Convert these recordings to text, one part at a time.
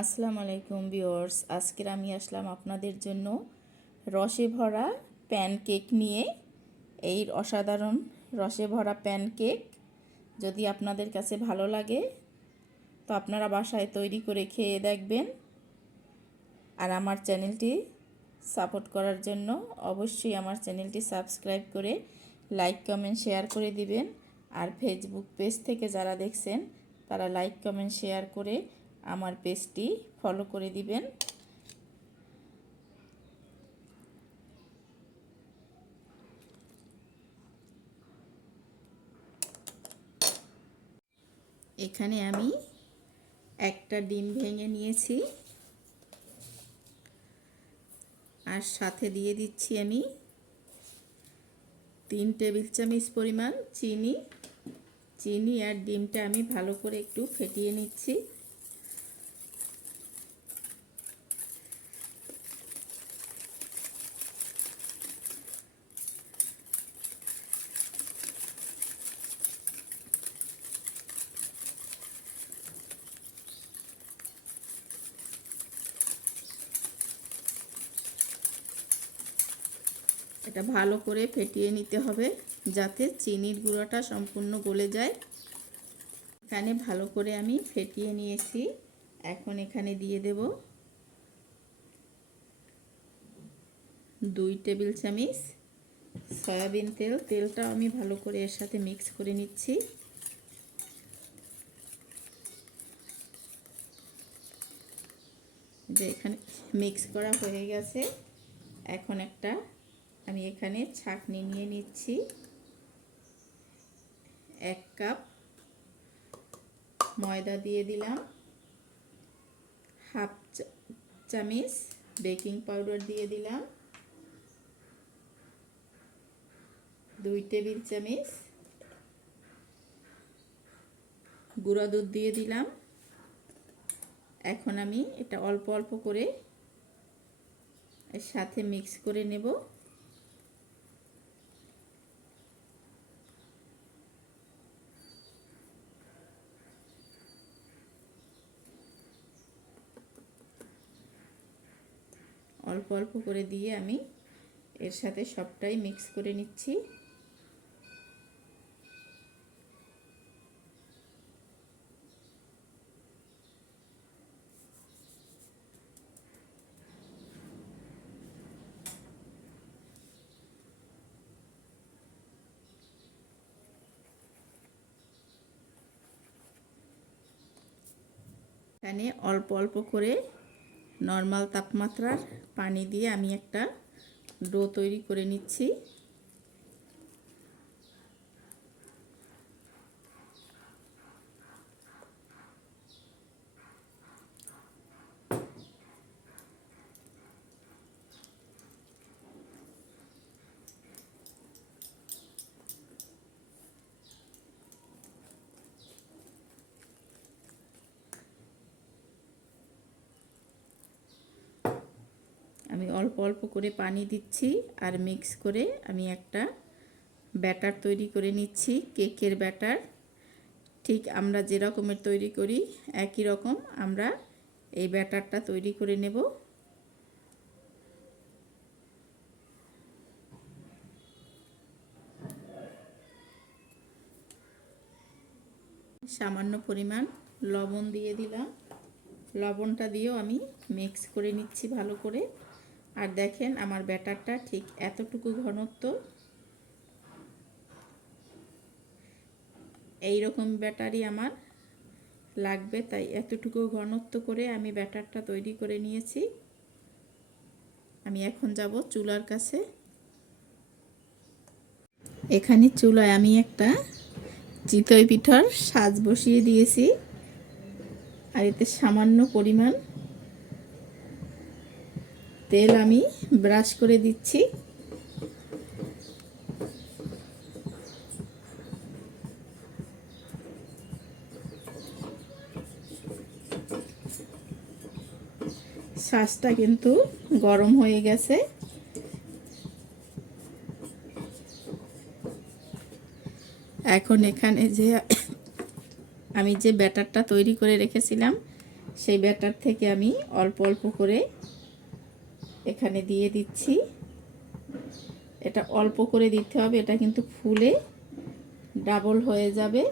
আসসালামু আলাইকুম ভিউয়ার্স। আজকের আমি আসলাম আপনাদের জন্য রসে ভরা প্যানকেক নিয়ে। এই অসাধারণ রসে ভরা প্যানকেক যদি আপনাদের কাছে ভালো লাগে, তো আপনারা বাসায় তৈরি করে খেয়ে দেখবেন। আর আমার চ্যানেলটি সাপোর্ট করার জন্য অবশ্যই আমার চ্যানেলটি সাবস্ক্রাইব করে লাইক, কমেন্ট, শেয়ার করে দিবেন। আর ফেসবুক পেজ থেকে যারা দেখছেন, তারা লাইক, কমেন্ট, শেয়ার করে আমার পেজটি ফলো করে দিবেন। এখানে আমি একটা ডিম ভেঙে নিয়েছি। আর সাথে দিয়ে দিচ্ছি আমি তিন টেবিল চামচ পরিমাণ চিনি। চিনি আর ডিমটা আমি ভালো করে একটু ফেটিয়ে নিচ্ছি। এটা ভালো করে ফেটিয়ে নিতে হবে যাতে চিনির গুঁড়োটা সম্পূর্ণ গলে যায়। এখানে ভালো করে আমি ফেটিয়ে নিয়েছি। এখন এখানে দিয়ে দেব দুই টেবিল চামচ সয়াবিন তেল। তেলটা আমি ভালো করে এর সাথে মিক্স করে নিচ্ছি। যে এখানে মিক্স করা হয়ে গেছে। এখন একটা আমি এখানে ছাকনি নিয়ে নিচ্ছি। এক কাপ ময়দা দিয়ে দিলাম। হাফ চামিচ বেকিং পাউডার দিয়ে দিলাম। দুই টেবিল চামিচ গুঁড়া দুধ দিয়ে দিলাম। এখন আমি এটা অল্প অল্প করে সাথে মিক্স করে নেব। অল্প অল্প করে দিয়ে আমি এর সাথে সবটাই মিক্স করে নিচ্ছি। এখানে অল্প অল্প করে নর্মাল তাপমাত্রার পানি দিয়ে আমি একটা ডো তৈরি করে নিচ্ছি আমি অল্প অল্প করে পানি দিচ্ছি আর মিক্স করে আমি একটা ব্যাটার তৈরি করে নিচ্ছি, কেকের ব্যাটার। ঠিক আমরা যে রকমের তৈরি করি, একই রকম আমরা এই ব্যাটারটা তৈরি করে নেব। সামান্য পরিমাণ লবণ দিয়ে দিলাম। লবণটা দিয়েও আমি মিক্স করে নিচ্ছি ভালো করে। আর দেখেন আমার ব্যাটারটা ঠিক এতটুকু ঘনত্ব। এই রকম ব্যাটারি আমার লাগবে, তাই এতটুকু ঘনত্ব করে আমি ব্যাটারটা তৈরি করে নিয়েছি। আমি এখন যাব চুলার কাছে। এখানে চুলায় আমি একটা চিতই পিঠার সাজ বসিয়ে দিয়েছি। আর এতে সামান্য পরিমাণ তেল আমি ব্রাশ করে দিচ্ছি। শ্বাসটা কিন্তু গরম হয়ে গেছে। এখন এখানে যে আমি যে ব্যাটারটা তৈরি করে রেখেছিলাম, সেই ব্যাটার থেকে আমি অল্প অল্প করে এখানে দিয়ে দিচ্ছি। এটা অল্প করে দিতে হবে এটা কিন্তু ফুলে ডাবল হয়ে যাবে।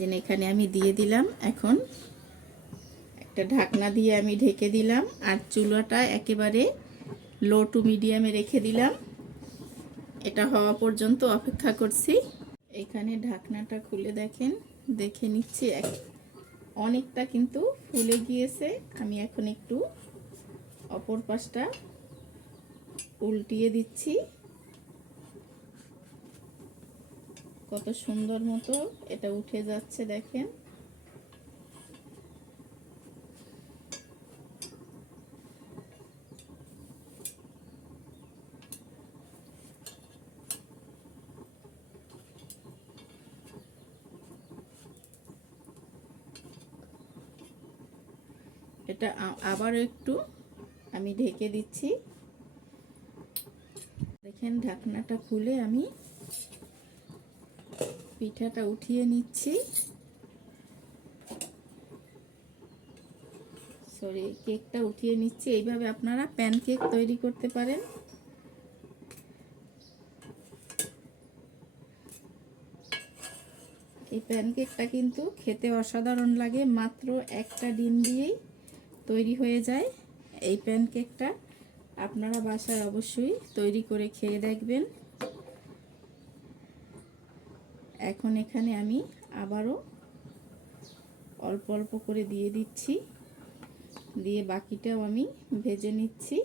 যে এখানে আমি দিয়ে দিলাম, এখন একটা ঢাকনা দিয়ে আমি ঢেকে দিলাম আর চুলাটা একেবারে লো টু মিডিয়ামে রেখে দিলাম। এটা হওয়া পর্যন্ত অপেক্ষা করছি। এখানে ঢাকনাটা খুলে দেখেন, দেখে নিচ্ছি এক- অনেকটা কিন্তু ফুলে গিয়েছে। আমি এখন একটু অপর পাশটা উল্টিয়ে দিচ্ছি। কত সুন্দর মতো এটা উঠে যাচ্ছে দেখেন। এটা আ- আবারও একটু আমি ঢেকে দিচ্ছি। দেখেন ঢাকনাটা খুলে আমি পিঠাটা উঠিয়ে নিচ্ছি। সরি কেকটা উঠিয়ে নিচ্ছি। এইভাবে আপনারা প্যান কেক তৈরি করতে পারেন। এই প্যানকেকটা কিন্তু খেতে অসাধারণ লাগে। মাত্র একটা ডিম দিয়েই তৈরি হয়ে যায়। এই প্যানকেকটা আপনারা বাসায় অবশ্যই তৈরি করে খেয়ে দেখবেন। এখন এখানে আমি আবারও অল্প অল্প করে দিয়ে দিচ্ছি। দিয়ে বাকিটাও আমি ভেজে নিচ্ছি।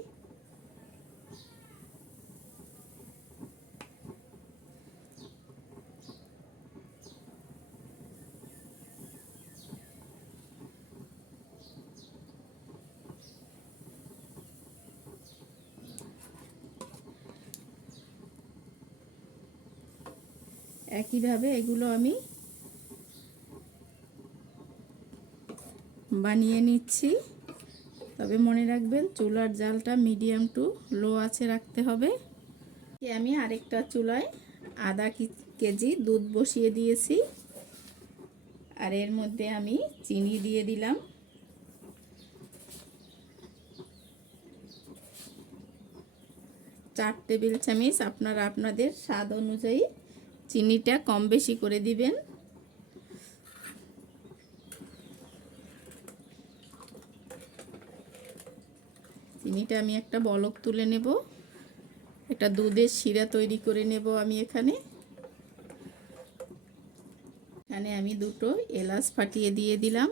একইভাবে এগুলো আমি বানিয়ে নিচ্ছি। তবে মনে রাখবেন, চুলার জালটা মিডিয়াম টু লো আছে রাখতে হবে। আমি আরেকটা চুলায় আধা কেজি দুধ বসিয়ে দিয়েছি। আর এর মধ্যে আমি চিনি দিয়ে দিলাম। চার টেবিল চামচ আপনারা আপনাদের স্বাদ অনুযায়ী চিনিটা কম বেশি করে দিবেন। চিনিটা আমি একটা বলক তুলে নেব। একটা দুধের শিরা তৈরি করে নেব আমি এখানে। এখানে আমি দুটো এলাচ ফাটিয়ে দিয়ে দিলাম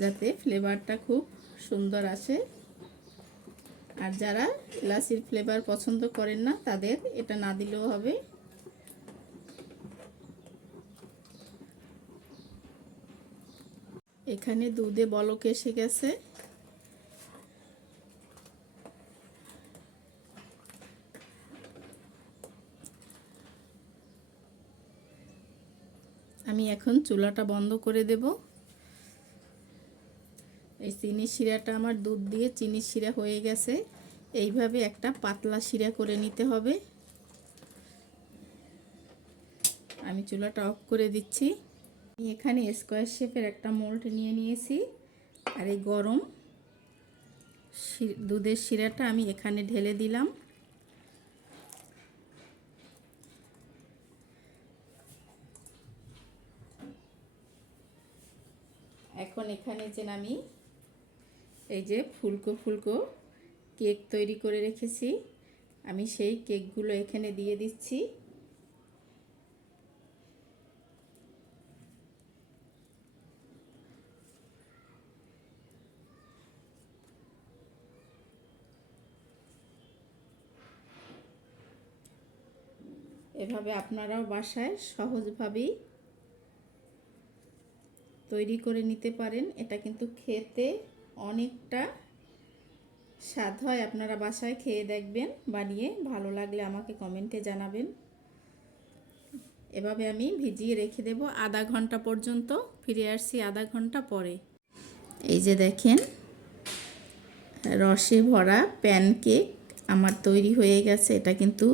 যাতে ফ্লেভারটা খুব সুন্দর আসে। আর যারা এলাচির ফ্লেভার পছন্দ করেন না, তাদের এটা না দিলেও হবে। এখানে দুধে বলক এসে গেছে। আমি এখন চুলাটা বন্ধ করে দেব। এই চিনির শিরাটা আমার দুধ দিয়ে চিনির শিরা হয়ে গেছে। এইভাবে একটা পাতলা শিরা করে নিতে হবে। আমি চুলাটা অফ করে দিচ্ছি। এখানে স্কোয়ার শেপের একটা মোল্ড নিয়ে নিয়েছি। আর এই গরম দুধের শিরাটা আমি এখানে ঢেলে দিলাম। এখন এখানে যে আমি এই যে ফুলকো ফুলকো কেক তৈরি করে রেখেছি। আমি সেই কেকগুলো এখানে দিয়ে দিচ্ছি। এভাবে আপনারাও বাসায় সহজভাবেই তৈরি করে নিতে পারেন, এটা কিন্তু খেতে অনেকটা স্বাদ হয়। আপনারা বাসায় খেয়ে দেখবেন, বানিয়ে ভালো লাগলে আমাকে কমেন্টে জানাবেন। এভাবে আমি ভিজিয়ে রেখে দেব আধা ঘণ্টা পর্যন্ত, ফিরে আসছি আধা ঘণ্টা পরে। এই যে দেখেন, রসে ভরা প্যানকেক আমার তৈরি হয়ে গেছে। এটা কিন্তু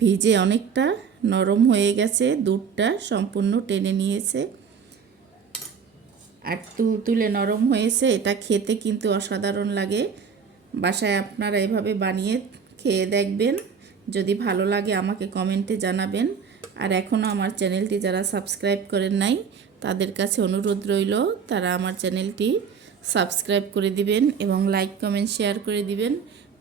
ভিজে অনেকটা নরম হয়ে গেছে, দুধটা সম্পূর্ণ টেনে নিয়েছে। আর তুলে নরম হয়েছে, এটা খেতে কিন্তু অসাধারণ লাগে। বাসায় আপনারা এভাবে বানিয়ে খেয়ে দেখবেন। যদি ভালো লাগে আমাকে কমেন্টে জানাবেন। আর এখনও আমার চ্যানেলটি যারা সাবস্ক্রাইব করেন নাই, তাদের কাছে অনুরোধ রইল, তারা আমার চ্যানেলটি সাবস্ক্রাইব করে দিবেন এবং লাইক, কমেন্ট, শেয়ার করে দিবেন।